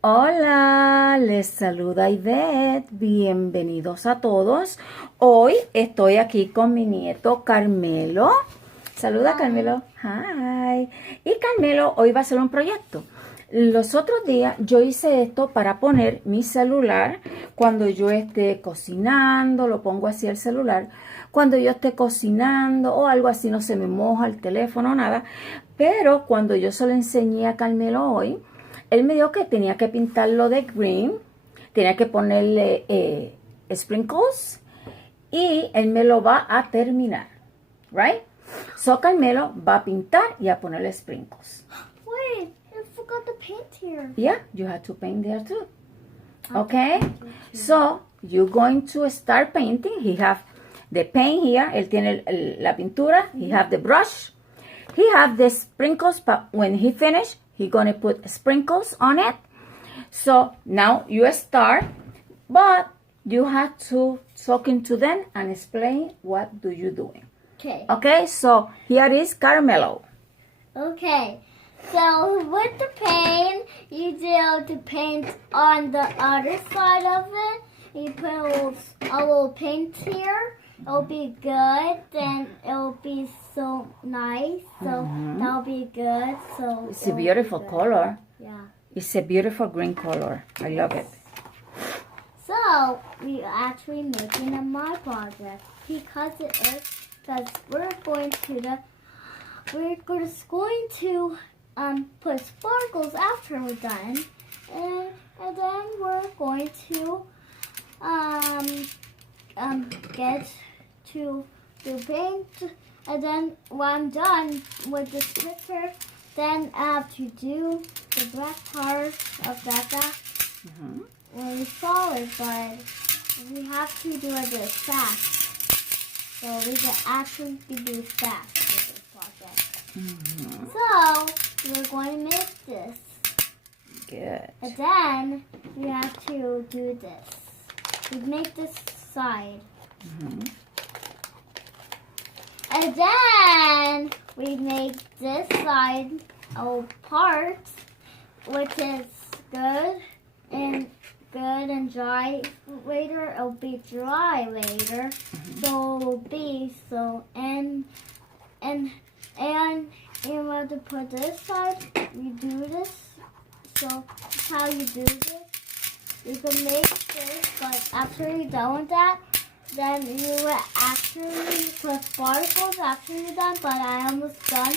Hola, les saluda Ivette, bienvenidos a todos. Hoy estoy aquí con mi nieto Carmelo. Saluda Carmelo. Hi. Y Carmelo hoy va a hacer un proyecto. Los otros días yo hice esto para poner mi celular cuando yo esté cocinando, lo pongo así el celular. Cuando yo esté cocinando o algo así, no se me moja el teléfono, nada. Pero cuando yo se lo enseñé a Carmelo hoy, él me dijo que tenía que pintarlo de green, tenía que ponerle sprinkles y él me lo va a terminar, right? So Carmelo va a pintar y a ponerle sprinkles. Wait, I forgot to paint here. Yeah, you have to paint there too. Okay? So you're going to start painting. He have the paint here. Él tiene la pintura. He have the brush. He have the sprinkles, but when he finish, he gonna put sprinkles on it. So now you start, but you have to talking to them and explain what do you doing. Okay. Okay, so here is Carmelo. Okay. So with the paint, you do the paint on the other side of it. You put a little paint here. It'll be good. Then it'll be so nice. So that'll be good. So It's a beautiful color. Yeah. It's a beautiful green color. I love it. So we actually making a my project because it is because we're going to put sparkles after we're done, and then we're going to get to the paint, and then when I'm done with this picture, then I have to do the black part of that. Really solid, but we have to do it this fast. So we can actually do fast with this project. So we're going to make this. Good. And then we have to do this. We make this side. And then we make this side a part, which is good and dry later. It'll be dry later. So it'll be so and we have to put this side. You do this. So that's how you do this. You can make this, but after you're done with that, then you will actually put sparkles after you're done. But I almost done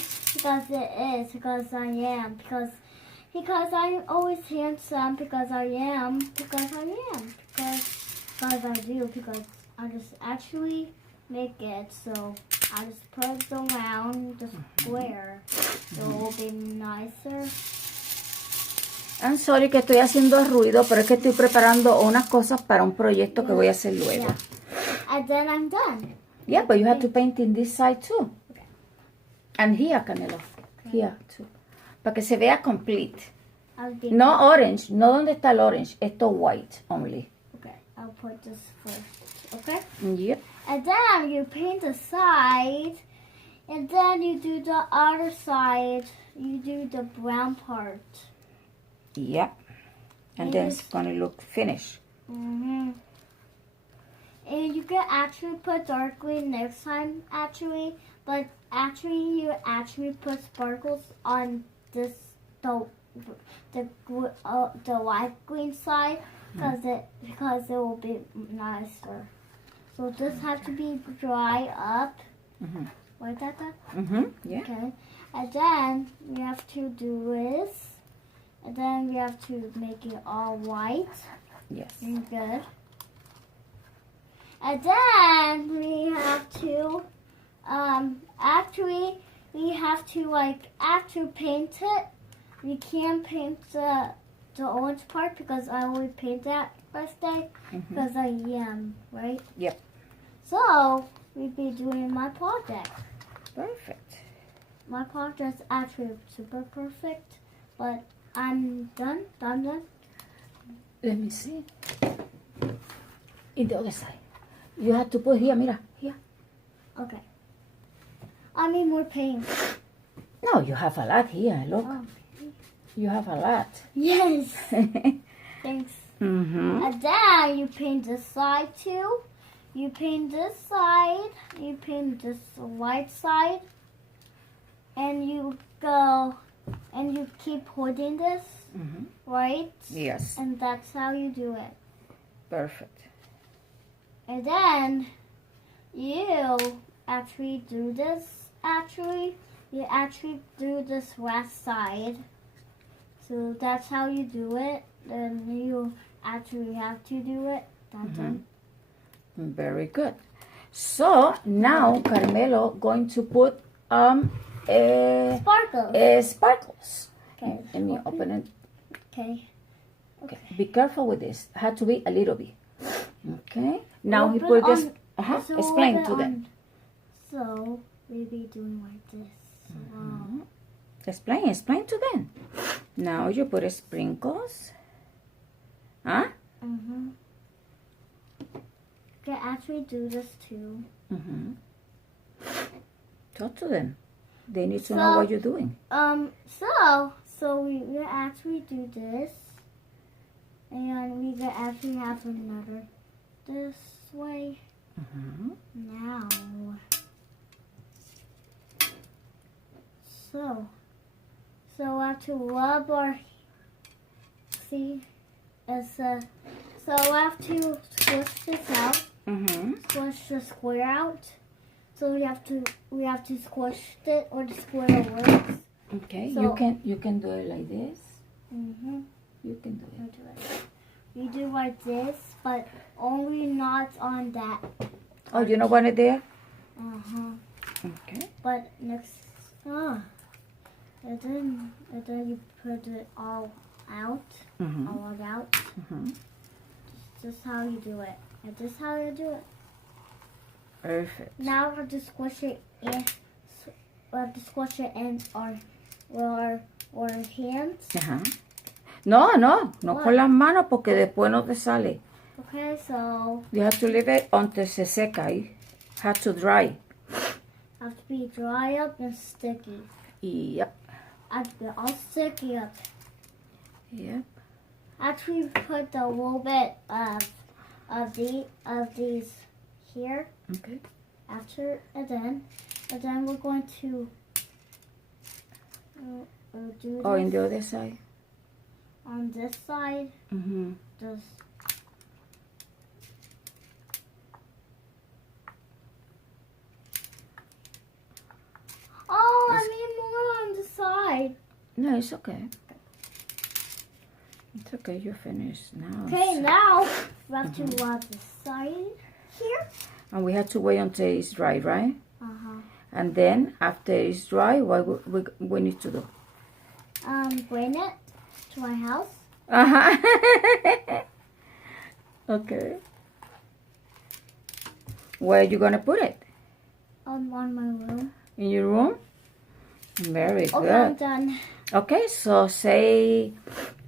because I'm always handsome because I just actually make it. So I just put it around the square, so it will be nicer. I'm sorry que estoy haciendo ruido, pero es que estoy preparando unas cosas para un proyecto que voy a hacer luego. Yeah. And then I'm done. Yeah, but you have to paint in this side too. Okay. And here, Camilo. Here too. Para que se vea complete. No. Orange. No donde está el orange. Esto white only. Okay, I'll put this first. Okay? Yep. And then you paint the side, and then you do the other side. You do the brown part. Yep. And then it's going to look finished. And you can actually put dark green next time, actually. But actually, you actually put sparkles on this the light green side because it will be nicer. So this has to be dry up. Like that. Yeah. Okay. And then we have to do this. And then we have to make it all white. Yes. Good. And then we have to actually paint it. We can't paint the orange part because I only paint that first day because I am, right? Yep. So we'll be doing my project. Perfect. My project's actually super perfect, but I'm done. Let me see. In the other side. You have to put here, mira, here. Okay. I need more paint. No, you have a lot here, look. Oh. You have a lot. Yes. Thanks. Mm-hmm. And then you paint this side too. You paint this side. You paint this white side. And you go and you keep holding this, Mm-hmm. right? Yes. And that's how you do it. Perfect. And then you actually do this. You actually do this last side. So that's how you do it. Then you actually have to do it. That's it. Very good. So now Carmelo going to put Sparkles. sparkles. Okay. Let me open it. Okay. Okay. Be careful with this. Had to be a little bit. Okay. Now he Open put this. on- so Explain open to them. on- So maybe doing like this. Wow. Explain to them. Now you put sprinkles. Huh? Mm-hmm. You can actually do this too. Mm-hmm. Talk to them. They need to know what you're doing. So we will actually do this, and we can actually have another this way. Mm-hmm. Now, so I have to rub our so I have to squish this out, Mm-hmm. squish the square out. So we have to squish it, or the square works. Okay. So- you can do it like this. Mm-hmm. You can do it. We do like this, but only not on that. Oh, you don't want it there? Uh-huh. Okay. But next, and then you put it all out, Mm-hmm. all out. Mm-hmm. This is how you do it. And this is how you do it. Perfect. Now we have to squish it in. We have to squish it in our hands. Ajá. No What? con las manos porque después no te sale. Okay, so You have to leave it until se seca. It has to dry. have to be dry up and sticky. Yep. Have to be all sticky up. Yep. Actually, put a little bit of these here Okay. after, and then we're going to do this Oh, in the other side. on this side. Mm-hmm. This. Oh, I need more on the side. No, it's okay. It's okay. You're finished now. Okay, now we have to rub the side here. And we have to wait until it's dry, right? Uh-huh. And then after it's dry, what we need to do? Bring it to my house. Uh-huh. Okay. Where are you gonna put it? On my room. In your room? Very Okay, I'm good. done. Okay, so say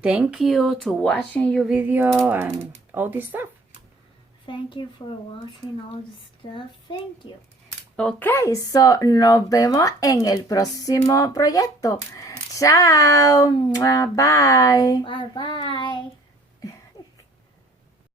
thank you to watching your video and all this stuff. Thank you for watching all the stuff. Thank you. Ok, so nos vemos en el próximo proyecto. Chao. Bye. Bye bye.